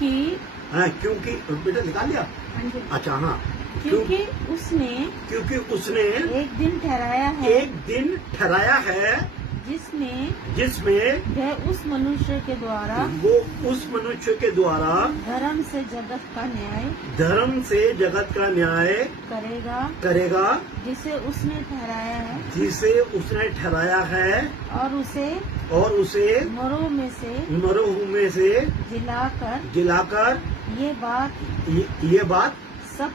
क्योंकि बेटा निकाल लिया। अच्छा हाँ, क्योंकि उसने एक दिन ठहराया है जिसमें वह उस मनुष्य के द्वारा धर्म से जगत का न्याय करेगा जिसे उसने ठहराया है और उसे मरों में से जिलाकर ये बात सब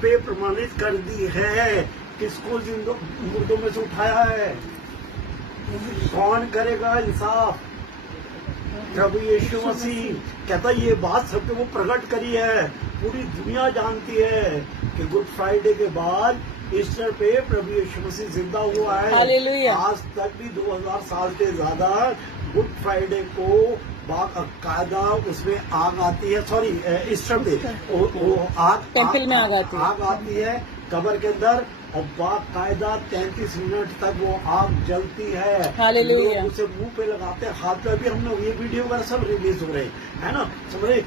पे प्रमाणित कर दी है। किसको मुर्दों में से उठाया है? कौन करेगा इंसाफ? प्रभु यीशु मसीह कहता ये बात सबके वो प्रकट करी है। पूरी दुनिया जानती है कि गुड फ्राइडे के बाद ईस्टर पे प्रभु यीशु मसीह जिंदा हुआ है। हालेलुया। आज तक भी 2000 साल से ज्यादा गुड फ्राइडे को बाकायदा उसमें आग आती है। सॉरी, ईस्टर पे वो आग टेंपल में आग आती है कब्र के अंदर, और बाकायदा 33 मिनट तक वो आग जलती है। हालेलुया। लोग उसे मुंह पे लगाते हैं, हाथ पे भी हमने ये वीडियो वगैरह सब रिलीज हो रहे हैं ना, समझे?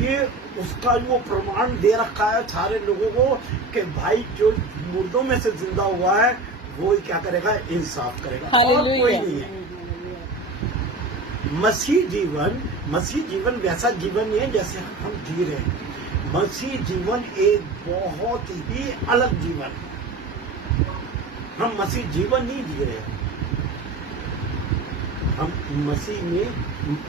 ये उसका वो प्रमाण दे रखा है सारे लोगों को कि भाई जो मुर्दों में से जिंदा हुआ है वो क्या करेगा? इंसाफ करेगा, और कोई नहीं है। मसीह जीवन वैसा जीवन नहीं है जैसे हम जी रहे हैं। मसीह जीवन एक बहुत ही अलग जीवन। हम मसीह जीवन नहीं जी रहे, हम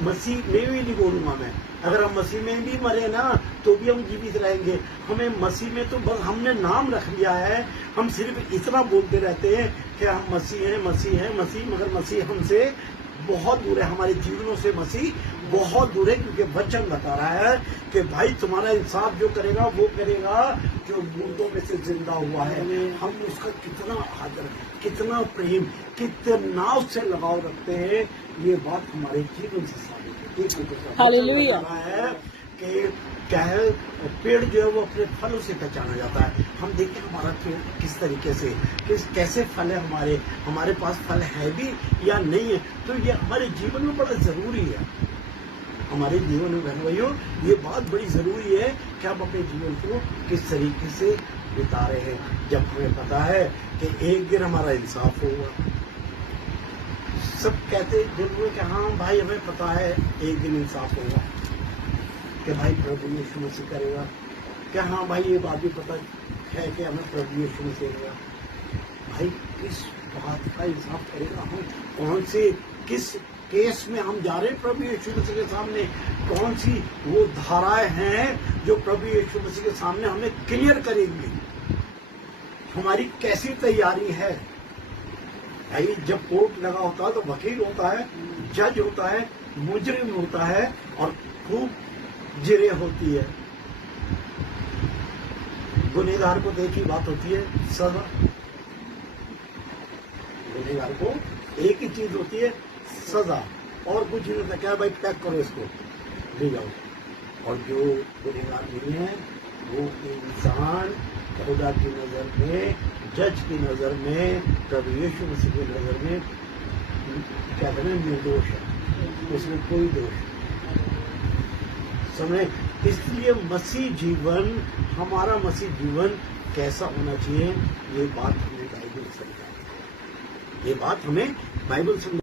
मसीह में भी नहीं बोलूंगा मैं। अगर हम मसीह में भी मरे ना तो भी हम जीवित रहेंगे। हमें मसीह में तो बस हमने नाम रख लिया है, हम सिर्फ इतना बोलते रहते हैं कि हम मसीह हैं, मगर मसीह हमसे बहुत दूर है, हमारे जीवनों से मसीह बहुत दूर है। क्योंकि वचन बता रहा है कि भाई तुम्हारा इंसाफ जो करेगा वो करेगा जो मुर्दों में से जिंदा हुआ है। हम उसका कितना आदर, कितना प्रेम, कितना उससे लगाव रखते हैं, ये बात हमारे जीवन से साबित है। हालेलुया। है कि क्या है, पेड़ जो है वो अपने फलों से पहचाना जाता है। हम देखें हमारा पेड़ किस तरीके से, कैसे फल है, हमारे पास फल है भी या नहीं है। तो ये हमारे जीवन में बड़ा जरूरी है। हमारे जीवन में बहन भाइयों ये बात बड़ी जरूरी है कि हम अपने जीवन को किस तरीके से बिता रहे हैं। जब हमें पता है कि एक दिन हमारा इंसाफ होगा, सब कहते जरूर कि हाँ भाई हमें पता है एक दिन इंसाफ होगा, कि भाई प्रभु यीशु मसीह करेगा। क्या हाँ भाई ये बात भी पता है कि हमें प्रभु यीशु मसीह करेगा। भाई किस बात का इंसाफ करेगा? हम कौन से किस केस में हम जा रहे हैं प्रभु यीशु मसीह के सामने? कौन सी वो धाराएं हैं जो प्रभु यीशु मसीह के सामने हमें क्लियर करेंगी? हमारी कैसी तैयारी है? भाई जब कोर्ट लगा होता है तो वकील होता है, जज होता है, मुजरिम होता है और खूब जिरे होती है। गुनहगार को देखी बात होती है सजा। गुनहगार को एक ही चीज होती है सजा, और कुछ नहीं होता। क्या भाई पैक करो इसको, ले जाओ। और जो गुनहगार नहीं है वो इंसान खुदा की नजर में, जज की नजर में, प्रभु यीशु मसीह की नजर में क्या कहते हैं, निर्दोष है, उसमें कोई दोष नहीं। समय इसलिए मसीह जीवन, हमारा मसीह जीवन कैसा होना चाहिए, ये बात हमें बाइबल समझाती है। ये बात हमें बाइबल समझ